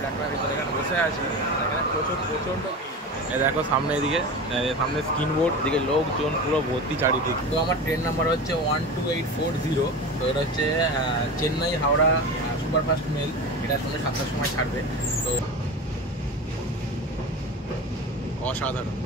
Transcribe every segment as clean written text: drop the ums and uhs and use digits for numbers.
প্ল্যাটফর্মের ভিতরে এখানে বসে আছি। এখানে প্রচণ্ড দেখো সামনে এদিকে সামনে স্ক্রিন বোর্ড, এদিকে লোকজন পুরো ভর্তি চারিদিকে। তো আমার ট্রেন নাম্বার হচ্ছে 12840। তো এটা হচ্ছে চেন্নাই হাওড়া সুপারফাস্ট মেল। এটা সন্ধ্যে 7টার সময় ছাড়বে। তো অসাধারণ।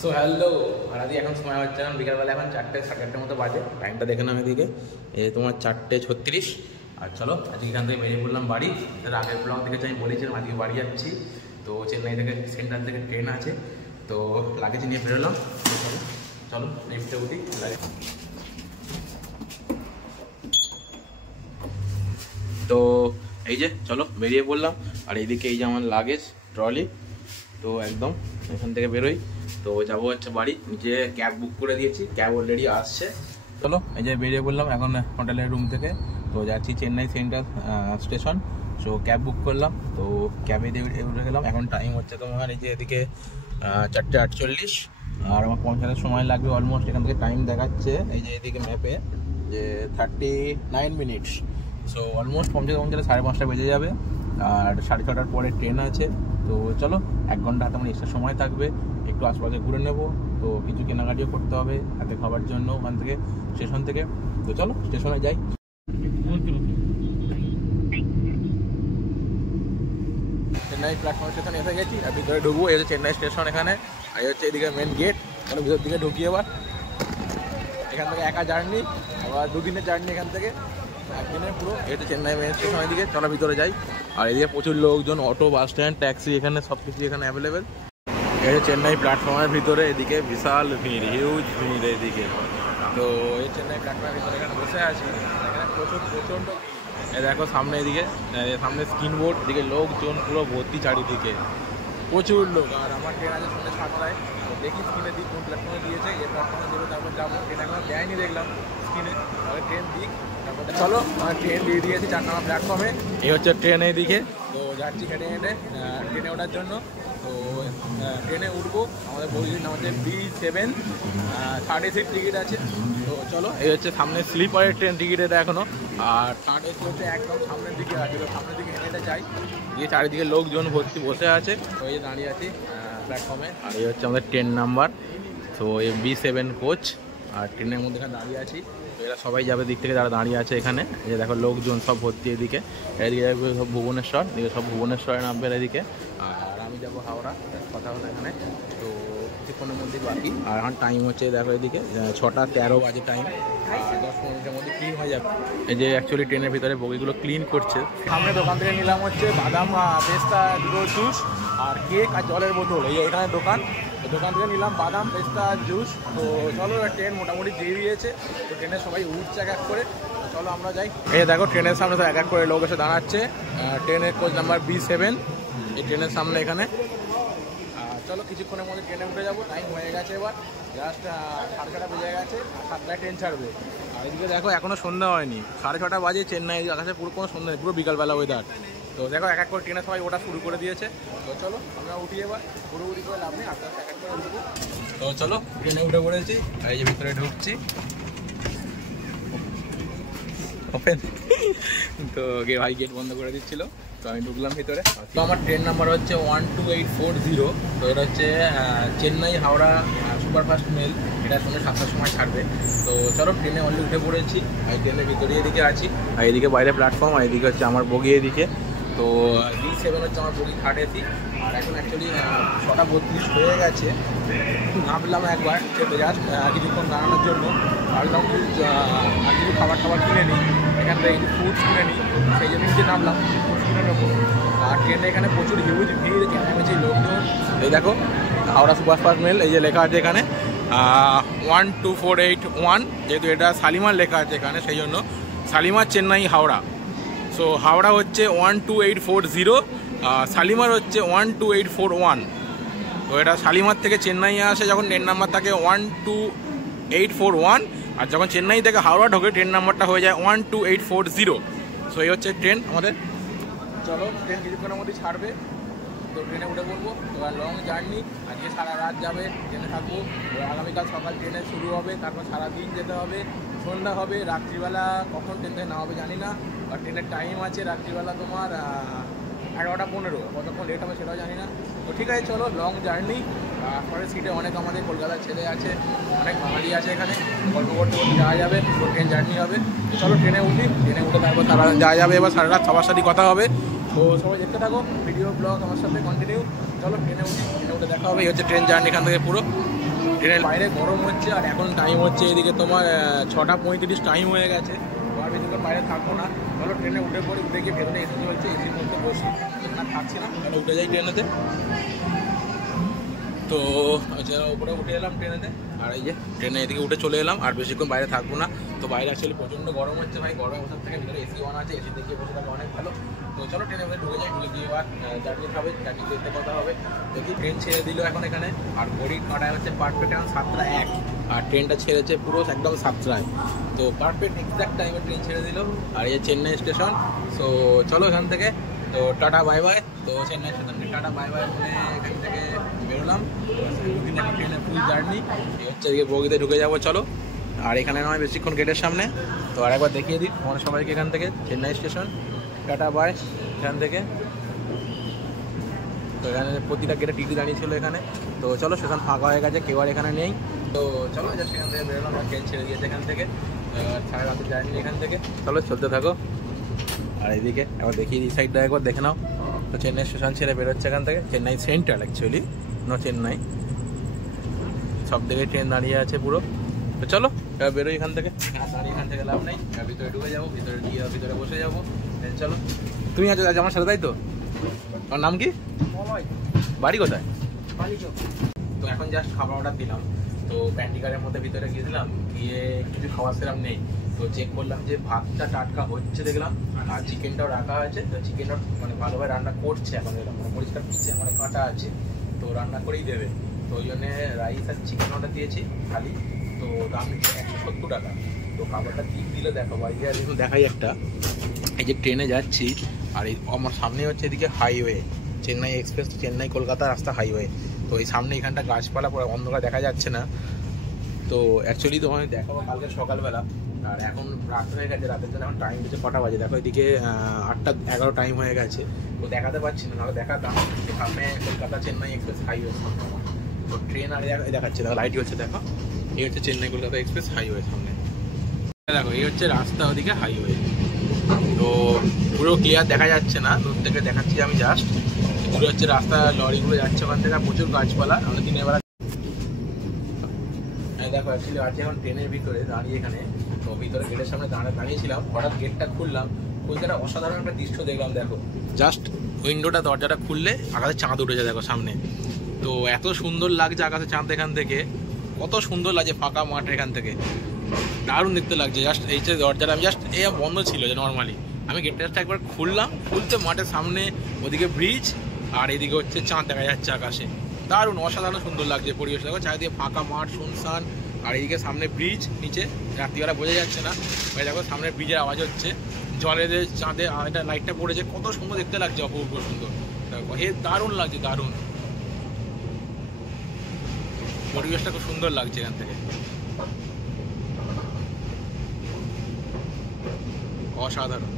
সো হ্যালো, আর আজকে এখন সময় হচ্ছে এখন বিকালবেলা, এখন 4টে 4:30 মতো বাজে। টাইমটা দেখে নাম এদিকে তোমার 4:36। আর চলো আজকে এখান থেকে বেরিয়ে পড়লাম বাড়ি। তার আগের ব্লগ থেকে আমি বলেছিলাম আজকে বাড়ি যাচ্ছি। তো চেন্নাই থেকে সেন্ট্রাল থেকে ট্রেন আছে, তো লাগেজ নিয়ে বেরোলাম। চলো লিফটে উঠি। তো এই যে চলো বেরিয়ে পড়লাম। আর এইদিকে এই যে আমার লাগেজ ট্রলি। তো একদম এখান থেকে বেরোই। তো যাবো হচ্ছে বাড়ি। নিচে ক্যাব বুক করে দিয়েছি, ক্যাব অলরেডি আসছে। চলো এই যে বেরিয়ে পড়লাম এখন হোটেলের রুম থেকে। তো যাচ্ছি Chennai central station. So cab book করলাম, তো ক্যাবে উঠে গেলাম। এখন টাইম হচ্ছে তোমার এই যে এদিকে 4:48। আর আমার পৌঁছানোর সময় লাগবে অলমোস্ট, এখান থেকে টাইম দেখাচ্ছে এই যে এদিকে ম্যাপে যে 39 মিনিটস। সো অলমোস্ট পৌঁছাতে 5:30 বেজে যাবে। আর 6:30টার পরে ট্রেন আছে। তো চলো 1 ঘন্টা হাতে আমার এক্সট্রা সময় থাকবে, একটু আশপাশে ঘুরে নেবো। তো কিছু কেনাকাটিও করতে হবে হাতে খাবার জন্য ওখান থেকে, স্টেশন থেকে। তো চলো স্টেশনে যাই। চেন্নাই প্ল্যাটফর্ম স্টেশনে এসে গেছি, আর ভিতরে ঢুকবো। এই হচ্ছে চেন্নাই স্টেশন এখানে, আর হচ্ছে এদিকে মেন গেট। তাহলে ভিতর দিকে ঢুকি। এবার এখান থেকে একা জার্নি, আবার 2 দিনের জার্নি এখান থেকে, একদিনে পুরো। এই হচ্ছে চেন্নাই মেন স্টেশনের দিকে, চলো ভিতরে যাই। আর এদিকে প্রচুর লোকজন, অটো, বাস স্ট্যান্ড, ট্যাক্সি, এখানে সব কিছু এখানে অ্যাভেলেবেল। এই হচ্ছে চেন্নাই প্ল্যাটফর্মের ভিতরে, এদিকে বিশাল ভিড়, হিউজ ভিড় এইদিকে। তো এই চেন্নাই প্ল্যাটফর্মের ভিতরে এখানে বসে আছি। এখানে প্রচণ্ড এই দেখো সামনে এদিকে সামনে স্ক্রিন বোর্ড, এদিকে লোকজন পুরো ভর্তি চারিদিকে, প্রচুর লোক। আর আমার ট্রেন আছে সন্ধ্যে 7টায়। তো দেখি স্ক্রিনে দিক কোন প্ল্যাটফর্মে দিয়েছে, এই প্ল্যাটফর্মে দেবে, তারপর যাবো। ট্রেন এখন দেয়নি দেখলাম স্ক্রিনে, তাহলে ট্রেন দিক তারপর চলো। আমার ট্রেন দিয়ে দিয়েছি 4 নম্বর প্ল্যাটফর্মে। এই হচ্ছে ট্রেন এইদিকে। তো যাচ্ছি হেঁটে হেঁটে ট্রেনে ওঠার জন্য। তো ট্রেনে উঠবো, আমাদের বগির নাম হচ্ছে B7, 3rd AC টিকিট আছে। তো চলো এই হচ্ছে সামনে স্লিপারের ট্রেন টিকিট এটা এখনো। আর 3rd AC হচ্ছে একদম সামনের দিকে আছে। তো সামনের দিকে হেঁটে যাই, গিয়ে চারিদিকে লোকজন ভর্তি বসে আছে। তো এই দাঁড়িয়ে আছি প্ল্যাটফর্মে। আর এই হচ্ছে আমাদের ট্রেন নাম্বার। তো এই B7 কোচ। আর ট্রেনের মধ্যে এখানে দাঁড়িয়ে আছি। তো এরা সবাই যাবে দিক থেকে, যারা দাঁড়িয়ে আছে এখানে। এই যে দেখো লোকজন সব ভর্তি এদিকে। এদিকে যাবে সব ভুবনেশ্বর, এদিকে সব ভুবনেশ্বরে নামবে এদিকে। আর আমি যাবো হাওড়া, কথা হলো এখানে। তো কিছুক্ষণের মধ্যে বাকি। আর এখন টাইম হচ্ছে দেখো এদিকে 6:13 বাজে টাইম। 10-15 মিনিটের মধ্যে ক্লিন হয়ে যাবে। এই যে অ্যাকচুয়ালি ট্রেনের ভিতরে বগিগুলো ক্লিন করছে। সামনে দোকান থেকে নিলাম হচ্ছে বাদাম পেস্তা, দুটো জুস আর কেক আর জলের বোতল। এই এখানে দোকান, দোকান থেকে নিলাম বাদাম পেস্তা জুস। তো চলো ট্রেন মোটামুটি দিয়ে দিয়েছে। তো ট্রেনে সবাই উঠছে এক এক করে। তো চলো আমরা যাই। এই দেখো ট্রেনের সামনে এক এক করে লোক এসে দাঁড়াচ্ছে। ট্রেনের কোচ নাম্বার B7 এই ট্রেনের সামনে এখানে। চলো কিছুক্ষণের মধ্যে ট্রেনে উঠে যাবো। টাইম হয়ে গেছে, এবার জাস্ট 6:30 বেজে গেছে। 7টায় ট্রেন ছাড়বে। আর এদিকে দেখো এখনও সন্ধ্যা হয়নি, 6:30 বাজে। চেন্নাই আকাশে পুরো কোনো সন্ধ্যা নেই, পুরো বিকালবেলা ওয়েদার। তো দেখো এক এক করে ট্রেনে সবাই ওটা শুরু করে দিয়েছে। তো চলো আমরা উঠি এবার, পুরোপুরি করে লাভ নেই, আস্তে আস্তে এক এক করে উঠবো। তো চলো ট্রেনে উঠে পড়েছি। আর এই যে ভিতরে ঢুকছি, ওপেন। তো ভাই গেট বন্ধ করে দিচ্ছিল, তো আমি ঢুকলাম ভিতরে। তো আমার ট্রেন নাম্বার হচ্ছে 12840। তো এটা হচ্ছে চেন্নাই হাওড়া সুপারফাস্ট মেল। এটা সন্ধ্যে 7টার সময় ছাড়বে। তো চলো ট্রেনে অলরেডি উঠে পড়েছি। আর ট্রেনের ভিতরে এদিকে আছি, আর এদিকে বাইরে প্ল্যাটফর্ম, আর এদিকে হচ্ছে আমার বগি এদিকে। তো B7 হচ্ছে আমার বগি 3rd AC। আর এখন অ্যাকচুয়ালি 6:32 হয়ে গেছে। নামলাম একবার চেপে জাস্ট কিছুক্ষণ দাঁড়ানোর জন্য। ভাবলাম আর কিছু খাবার কিনে নিই, এখান থেকে কিছু ফুডস কিনে নিই, সেই জন্য নিচে নামলাম, ফুডস কিনে নেবো। আর ট্রেনে এখানে প্রচুর হিউজ ভিড়, ক্যামেরামেছি লোকজন। এই দেখো হাওড়া সুপারফাস্ট মেল, এই যে লেখা আছে এখানে 12481। যেহেতু এটা শালিমার লেখা আছে এখানে, সেই জন্য শালিমার চেন্নাই হাওড়া। সো হাওড়া হচ্ছে 12840, শালিমার হচ্ছে 12841। তো এটা শালিমার থেকে চেন্নাই আসে যখন ট্রেন নাম্বার থাকে 12841, আর যখন চেন্নাই থেকে হাওড়া ঢোকে ট্রেন নাম্বারটা হয়ে যায় 12840। সো এই হচ্ছে ট্রেন আমাদের। চলো ট্রেন কিছুক্ষণের মধ্যে ছাড়বে। তো ট্রেনে উঠে পড়বো। এবার লং জার্নি, আজকে সারা রাত যাবে, ট্রেনে থাকবো। আগামীকাল সকাল ট্রেনে শুরু হবে, তারপর সারাদিন যেতে হবে, সন্ধ্যা হবে, রাত্রিবেলা কখন ট্রেন থেকে না হবে জানি না। আর ট্রেনের টাইম আছে রাত্রিবেলা তোমার 11:15, কতক্ষণ লেট হবে সেটাও জানি না। তো ঠিক আছে চলো, লং জার্নি। পরের সিটে অনেক আমাদের কলকাতার ছেলে আছে, অনেক বাঙালি আছে এখানে, গল্প করতে করতে যাওয়া যাবে, পুরো ট্রেন জার্নি হবে। তো চলো ট্রেনে উঠি, ট্রেনে উঠে তারপর সারা যাওয়া যাবে, এবার সারা রাত সবার সাথে কথা হবে। তো সবাই দেখতে থাকো ভিডিও ব্লগ আমার সাথে কন্টিনিউ। চলো ট্রেনে উঠি, ট্রেনে উঠে দেখা হবে। এই হচ্ছে ট্রেন জার্নি এখান থেকে পুরো। ট্রেনের বাইরে গরম হচ্ছে আর এখন টাইম হচ্ছে এদিকে তোমার 6:35 টাইম হয়ে গেছে। আর বেশিক্ষণ বাইরে থাকবো না, চলো ট্রেনে উঠে পড়ি। উঠে গিয়ে ভেতরে এসি চলছে, এসির মধ্যে বসি, এখানে থাকছি না, তাহলে উঠে যাই ট্রেনেতে। তো উপরে উঠে এলাম ট্রেনেতে, আর এই যে ট্রেনে এদিকে উঠে চলে এলাম। আর বেশিক্ষণ বাইরে থাকবো না, তো বাইরে অ্যাকচুয়ালি প্রচণ্ড গরম হচ্ছে ভাই। গরমে বসার থেকে ভিতরে এসি অন আছে, এসি দেখে বসে থাকা অনেক ভালো। তো চলো ট্রেনে মধ্যে ঢুকে যাই, ঢুকে গিয়ে এবার জার্নি হবে, জার্নি যেতে কথা হবে। দেখি ট্রেন ছেড়ে দিল এখন এখানে, আর ঘড়ির কাঁটায় হচ্ছে পারফেক্ট এখন 7:01, আর ট্রেনটা ছেড়েছে পুরো একদম 7টায়। তো পারফেক্ট এক্সাক্ট টাইমে ট্রেন ছেড়ে দিল। আর এই চেন্নাই স্টেশন। সো চলো এখান থেকে, তো টাটা বাই বাই। তো চেন্নাই স্টেশন থেকে টাটা বাই বাই বলে এখান থেকে বেরোলাম। ট্রেনের ফুল জার্নি এই হচ্ছে, এদিকে বগিতে ঢুকে যাবো চলো। আর এখানে নয় বেশিক্ষণ গেটের সামনে, তো আরেকবার দেখিয়ে দিই তোমার সবাইকে এখান থেকে চেন্নাই স্টেশন, টাটা বাই এখান থেকে। তো এখানে প্রতিটা গেটে টিটি দাঁড়িয়ে ছিল এখানে। তো চলো স্টেশন ফাঁকা হয়ে গেছে, কেউ আর এখানে নেই। তো চলো যা সেখান থেকে বেরোলাম, আর ট্রেন ছেড়ে দিয়েছে এখান থেকে। সারা রাতে জার্নি এখান থেকে, চলো চলতে থাকো। আর এইদিকে একবার দেখিয়ে দিই, সাইডটা একবার দেখে নাও। তো চেন্নাই স্টেশন ছেড়ে বেরোচ্ছে এখান থেকে, Chennai central actually, no Chennai. সব দিকে ট্রেন দাঁড়িয়ে আছে পুরো। তো চলো এবার বেরোই এখান থেকে, দাঁড়িয়ে এখান থেকে লাভ নেই, ভিতরে ঢুকে যাবো, ভিতরে গিয়ে ভিতরে বসে যাবো। চলো তুমি আছো আজ আমার সাথে, তাই তো? আমার নাম কি? বাড়ি কোথায়? তো এখন জাস্ট খাবার অর্ডার দিলাম। তো প্যান্টিকারের মধ্যে ভিতরে গিয়েছিলাম, গিয়ে কিছু খাবার সেরাম নেই। তো চেক করলাম যে ভাতটা টাটকা হচ্ছে দেখলাম, আর চিকেনটাও রাখা আছে। তো চিকেনটা মানে ভালোভাবে রান্না করছে এখন, এরকম মানে পরিষ্কার পিছিয়ে মানে কাটা আছে, তো রান্না করেই দেবে। তো ওই জন্যে রাইস আর চিকেন অর্ডার দিয়েছি খালি। তো দাম নিচ্ছে 170 টাকা। তো খাবারটা দিক দিলে দেখো বাড়িতে আর দেখাই একটা, এই যে ট্রেনে যাচ্ছি, আর এই আমার সামনে হচ্ছে এদিকে হাইওয়ে, চেন্নাই এক্সপ্রেস, চেন্নাই কলকাতা রাস্তা হাইওয়ে। তো এই সামনে এখানটা গাছপালা পুরো অন্ধকার দেখা যাচ্ছে না। তো অ্যাকচুয়ালি তোমায় দেখাবো কালকে সকালবেলা। আর এখন রাত হয়ে গেছে, রাতের জন্য এখন টাইম হচ্ছে কটা বাজে দেখো, এদিকে 8:11 টাইম হয়ে গেছে। তো দেখাতে পারছি না, নাহলে দেখাতাম। সামনে কলকাতা চেন্নাই এক্সপ্রেস হাইওয়ে, তো ট্রেন আর দেখাচ্ছে দেখো, লাইটই হচ্ছে দেখো। এই হচ্ছে চেন্নাই কলকাতা এক্সপ্রেস হাইওয়ে সামনে দেখো, এই হচ্ছে রাস্তা, ওদিকে হাইওয়ে। তো পুরো ক্লিয়ার দেখা যাচ্ছে না, দূর থেকে দেখাচ্ছি আমি জাস্ট। পুরো হচ্ছে রাস্তা, লরিগুলো যাচ্ছে ওখান থেকে, প্রচুর গাছপালা। আমরা দিনের বেলা দেখো অ্যাকচুয়ালি আছে এখন ট্রেনের ভিতরে দাঁড়িয়ে এখানে। তো ভিতরে গেটের সামনে দাঁড়িয়েছিলাম, হঠাৎ গেটটা খুললাম, খুলতে একটা অসাধারণ একটা দৃশ্য দেখলাম। দেখো জাস্ট উইন্ডোটা, দরজাটা খুললে আকাশে চাঁদ উঠেছে দেখো সামনে। তো এত সুন্দর লাগছে আকাশে চাঁদ এখান থেকে, কত সুন্দর লাগছে ফাঁকা মাঠ এখান থেকে, দারুণ দেখতে লাগছে। জাস্ট এই যে দরজাটা আমি জাস্ট এই বন্ধ ছিল যে নর্মালি, আমি গেটটা একবার খুললাম, খুলতে মাঠের সামনে ওদিকে ব্রিজ, আর এদিকে হচ্ছে চাঁদ দেখা যাচ্ছে আকাশে। দারুণ অসাধারণ সুন্দর লাগছে পরিবেশ দেখো, চারিদিকে ফাঁকা মাঠ শুনশান, আর এইদিকে সামনে ব্রিজ, নিচে রাত্রিবেলা বোঝা যাচ্ছে না ভাই, দেখো সামনে ব্রিজের আওয়াজ হচ্ছে, জলের চাঁদে এটা লাইটটা পড়েছে, কত সুন্দর দেখতে লাগছে, অপূর্ব সুন্দর। হে দারুণ লাগছে, দারুণ পরিবেশটা খুব সুন্দর লাগছে এখান থেকে, অসাধারণ।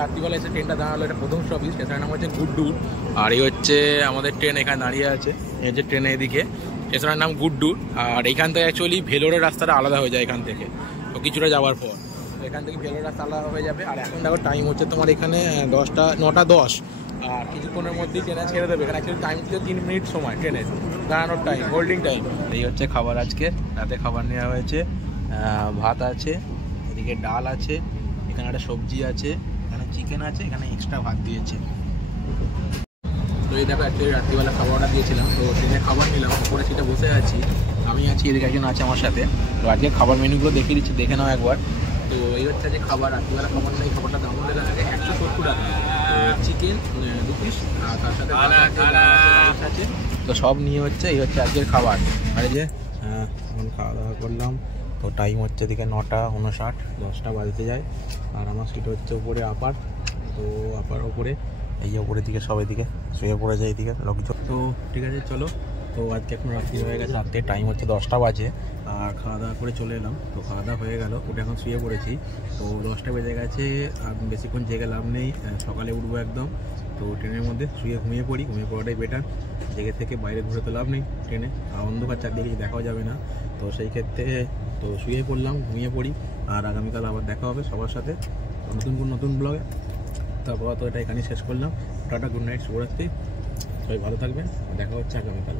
রাত্রিবেলা এসে ট্রেনটা দাঁড়ালো, এটা প্রথম স্টপেজ, স্টেশনের নাম হচ্ছে গুড্ডুর। আর এই হচ্ছে আমাদের ট্রেন এখানে দাঁড়িয়ে আছে, এই হচ্ছে ট্রেনে এদিকে, স্টেশনের নাম গুড্ডুর। আর এইখান থেকে অ্যাকচুয়ালি ভেলোরের রাস্তাটা আলাদা হয়ে যায় এখান থেকে, তো কিছুটা যাওয়ার পর তো এখান থেকে ভেলোর রাস্তা আলাদা হয়ে যাবে। আর এখন দেখো টাইম হচ্ছে তোমার এখানে 9:10, আর কিছুক্ষণের মধ্যেই ট্রেনে ছেড়ে দেবে। এখানে অ্যাকচুয়ালি টাইম ছিল 3 মিনিট সময় ট্রেনের দাঁড়ানোর টাইম, হোল্ডিং টাইম। এই হচ্ছে খাবার, আজকে রাতে খাবার নেওয়া হয়েছে, ভাত আছে, এদিকে ডাল আছে, এখানে একটা সবজি আছে, এখানে চিকেন আছে, এখানে এক্সট্রা ভাত দিয়েছে। তো এই দেখো অ্যাকচুয়ালি রাত্রিবেলা খাবার অর্ডার দিয়েছিলাম, তো ট্রেনে খাবার নিলাম, ওপরে সিটে বসে আছি, আমি আছি, এদিকে একজন আছে আমার সাথে। তো আজকে খাবার মেনুগুলো দেখিয়ে দিচ্ছি, দেখে নাও একবার। তো এই হচ্ছে যে খাবার, রাত্রিবেলা খাবার নেই, খাবারটা দাম দিলাম আগে 170 টাকা। তো চিকেন 2 পিস, আর তার সাথে রাইস আছে, তো সব নিয়ে হচ্ছে এই হচ্ছে আজকের খাবার। আর এই যে এখন খাওয়া দাওয়া করলাম, তো টাইম হচ্ছে এদিকে 9:59, 10টা বাজতে যায়। আর আমার সিট হচ্ছে উপরে আপার, তো আপার ওপরে এই যে উপরের দিকে সব এদিকে শুয়ে পড়েছে এইদিকে লোকজন। তো ঠিক আছে চলো, তো আজকে এখন রাত্রি হয়ে গেছে, রাত্রে টাইম হচ্ছে 10টা বাজে, আর খাওয়া দাওয়া করে চলে এলাম। তো খাওয়া দাওয়া হয়ে গেল, উঠে এখন শুয়ে পড়েছি। তো 10টা বেজে গেছে, আর বেশিক্ষণ জেগে লাভ নেই, সকালে উঠবো একদম। তো ট্রেনের মধ্যে শুয়ে ঘুমিয়ে পড়ি, ঘুমিয়ে পড়াটাই বেটার। জেগে থেকে বাইরে ঘুরে তো লাভ নেই, ট্রেনে অন্ধকার চারদিকে কিছু দেখাও যাবে না। তো সেই ক্ষেত্রে তো শুয়ে পড়লাম, ঘুমিয়ে পড়ি, আর আগামীকাল আবার দেখা হবে সবার সাথে নতুন ব্লগে। তারপর তো এটা এখানেই শেষ করলাম। টাটা, গুড নাইট, শুভরাত্রি, সবাই ভালো থাকবেন, দেখা হচ্ছে আগামীকাল।